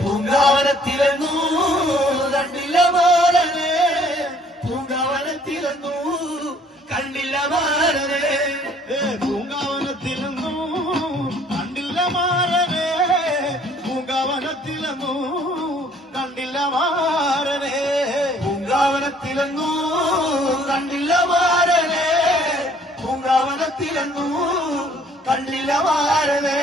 പൂങ്കാവനത്തിലെന്നു കണ്ടില്ല മാരനെ പൂങ്കാവനത്തിലെന്നു കണ്ടില്ല മാരനെ പൂങ്കാവനത്തിലെന്നു കണ്ടില്ല മാരനെ പൂങ്കാവനത്തിലെന്നു കണ്ടില്ല മാരനെ പൂങ്കാവനത്തിലെന്നു കണ്ടില്ല മാരനെ പൂങ്കാവനത്തിലെന്നു കണ്ടില്ല മാരനെ